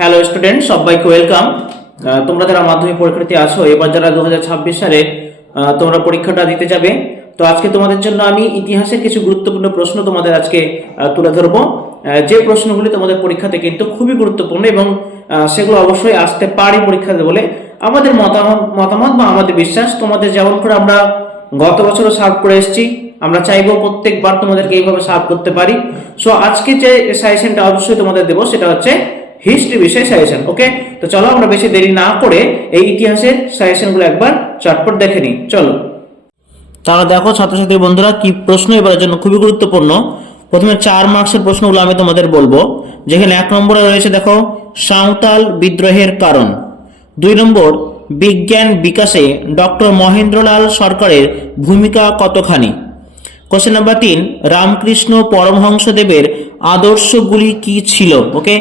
Hello student সবাইকে welcome তোমরা যারা মাধ্যমিক পরীক্ষার্থী আছো, এবার যারা দু সালে তোমরা পরীক্ষাটা দিতে যাবে। তো আজকে তোমাদের জন্য আমি ইতিহাসের কিছু গুরুত্বপূর্ণ প্রশ্ন তোমাদের আজকে তুলে ধরবো। যে প্রশ্নগুলি তোমাদের পরীক্ষাতে কিন্তু খুবই গুরুত্বপূর্ণ এবং সেগুলো অবশ্যই আসতে পারে পরীক্ষাতে বলে আমাদের মতামত মতামত বা আমাদের বিশ্বাস। তোমাদের যেমন করে আমরা গত বছরও সার্ভ করে এসেছি। আমরা চাইব প্রত্যেকবার তোমাদেরকে এইভাবে সার্ভ করতে পারি। সো আজকে যে সাজেশনটা অবশ্যই তোমাদের দেবো, সেটা হচ্ছে হিস্ট্রি বিষয়ে সাজেশন ওকে তো চলো আমরা বেশি দেরি না করে এই ইতিহাসের সাজেশনগুলো একবার চটপট দেখে নিই, চলো। তারা দেখো ছাত্রছাত্রী বন্ধুরা, কি প্রশ্ন এবারের জন্য খুবই গুরুত্বপূর্ণ। প্রথমে চার মার্কসের প্রশ্নগুলো আমি তোমাদের বলব। যেখানে এক নম্বরে রয়েছে, দেখো, সাঁওতাল বিদ্রোহের কারণ। দুই নম্বর, বিজ্ঞান বিকাশে ডক্টর মহেন্দ্রলাল সরকারের ভূমিকা কতখানি? কোশ্চেন নাম্বার তিন, রামকৃষ্ণ পরমহংসদেবের আদর্শগুলি কি ছিল ওকে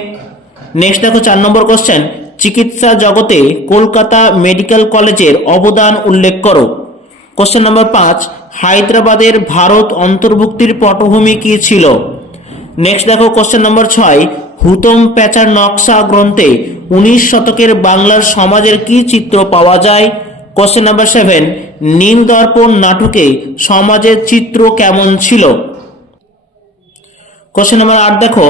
নেক্সট দেখো চার নম্বর কোশ্চেন চিকিৎসা জগতে কলকাতা মেডিকেল কলেজের অবদান উল্লেখ করো। কোশ্চেন নম্বর পাঁচ, হায়দ্রাবাদের ভারত অন্তর্ভুক্তির পটভূমি কি ছিল? নেক্সট দেখো কোশ্চেন নম্বর ছয়, হুতম প্যাচার নকশা গ্রন্থে উনিশ শতকের বাংলার সমাজের কি চিত্র পাওয়া যায়? কোশ্চেন নাম্বার সেভেন নীল দর্পণ নাটকে সমাজের চিত্র কেমন ছিল? কোশ্চেন নাম্বার আট দেখো,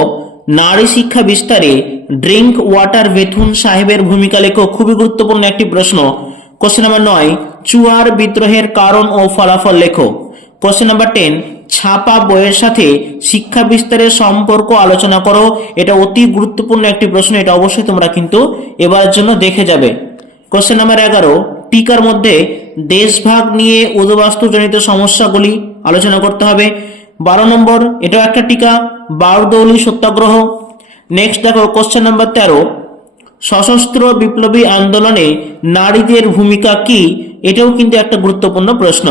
নারী শিক্ষা বিস্তারে ড্রিঙ্ক ওয়াটার বেথুন সাহেবের ভূমিকা লেখো খুবই গুরুত্বপূর্ণ একটি প্রশ্ন। কোশ্চেন নাম্বার নয়, চুয়ার বিদ্রোহের কারণ ও ফলাফল লেখো। কোশ্চেন নাম্বার টেন ছাপা বইয়ের সাথে শিক্ষা বিস্তারের সম্পর্ক আলোচনা করো। এটা অতি গুরুত্বপূর্ণ একটি প্রশ্ন, এটা অবশ্যই তোমরা কিন্তু এবারের জন্য দেখে যাবে। কোশ্চেন নাম্বার এগারো, টিকার মধ্যে দেশভাগ নিয়ে উদ্বাস্তুজনিত সমস্যাগুলি আলোচনা করতে হবে। বারো নম্বর, এটাও একটা টিকা, বারদৌলি সত্যাগ্রহ। নেক্সট দেখো কোশ্চেন নাম্বার তেরো। সশস্ত্র বিপ্লবী আন্দোলনে নারীদের ভূমিকা কি? এটাও কিন্তু একটা গুরুত্বপূর্ণ প্রশ্ন।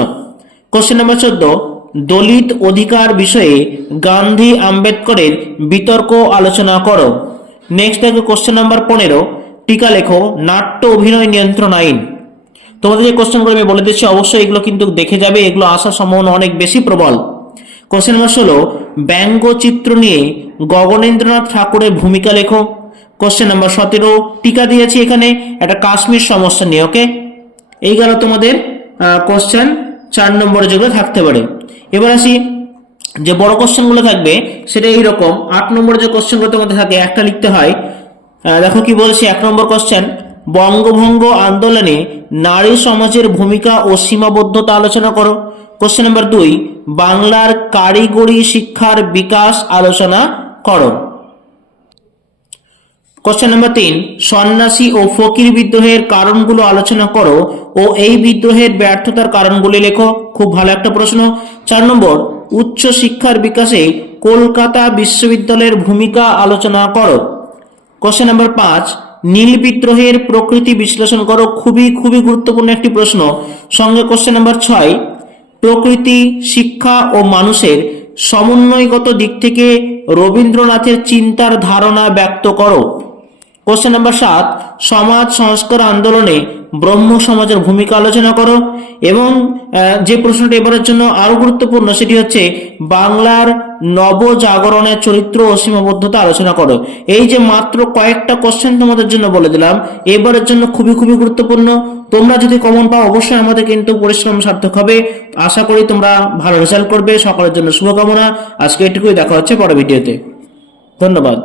কোশ্চেন নাম্বার চোদ্দ। দলিত অধিকার বিষয়ে গান্ধী আম্বেদকরের বিতর্ক আলোচনা করো। নেক্সট দেখো কোশ্চেন নাম্বার পনেরো। টিকা লেখো, নাট্য অভিনয় নিয়ন্ত্রণ আইন। তোমাদের যে কোশ্চেনগুলো আমি বলে দিচ্ছি, অবশ্যই এগুলো কিন্তু দেখে যাবে, এগুলো আসার সম্ভাবনা অনেক বেশি প্রবল। কোশ্চেন নাম্বার ষোলো। ব্যঙ্গচিত্র নিয়ে গগনেন্দ্রনাথ ঠাকুরের ভূমিকা লেখো। কোশ্চেন নাম্বার সতেরো, টিকা দিয়েছি এখানে, একটা কাশ্মীর সমস্যা নিয়ে ওকে এই গেল তোমাদের কোশ্চেন চার নম্বরে যেগুলো থাকতে পারে। এবার আসি, যে বড় কোশ্চেনগুলো থাকবে সেটা এইরকম। আট নম্বরে যে কোশ্চেনগুলো তোমাদের থাকে, একটা লিখতে হয় দেখো কি বলছি, এক নম্বর কোশ্চেন বঙ্গভঙ্গ আন্দোলনে নারী সমাজের ভূমিকা ও সীমাবদ্ধতা আলোচনা করো। কোশ্চেন নাম্বার দুই বাংলার কারিগরি শিক্ষার বিকাশ আলোচনা করো। কোশ্চেন নাম্বার তিন সন্ন্যাসী ও ফকির বিদ্রোহের কারণগুলো আলোচনা করো ও এই বিদ্রোহের ব্যর্থতার কারণগুলি লেখো। খুব ভালো একটা প্রশ্ন। চার নম্বর, উচ্চ শিক্ষার বিকাশে কলকাতা বিশ্ববিদ্যালয়ের ভূমিকা আলোচনা করো। কোশ্চেন নাম্বার পাঁচ, নীল বিদ্রোহের প্রকৃতি বিশ্লেষণ করো। খুবই খুবই গুরুত্বপূর্ণ একটি প্রশ্ন। সঙ্গে কোশ্চেন নাম্বার ছয় প্রকৃতি শিক্ষা ও মানুষের সমন্বয়গত দিক থেকে রবীন্দ্রনাথের চিন্তার ধারণা ব্যক্ত করো। কোশ্চেন নাম্বার সাত, সমাজ সংস্কার আন্দোলনে ব্রহ্ম সমাজের ভূমিকা আলোচনা করো এবং যে প্রশ্নটি এবারের জন্য আরও গুরুত্বপূর্ণ সেটি হচ্ছে বাংলার নবজাগরণের চরিত্র ও সীমাবদ্ধতা আলোচনা করো। এই যে মাত্র কয়েকটা কোশ্চেন তোমাদের জন্য বলে দিলাম, এবারের জন্য খুবই খুবই গুরুত্বপূর্ণ। তোমরা যদি কমন পাও, অবশ্যই আমাদের কিন্তু পরিশ্রম সার্থক হবে। আশা করি তোমরা ভালো রেজাল্ট করবে। সকলের জন্য শুভকামনা। আজকে এটুকুই, দেখা হচ্ছে পরের ভিডিওতে ধন্যবাদ।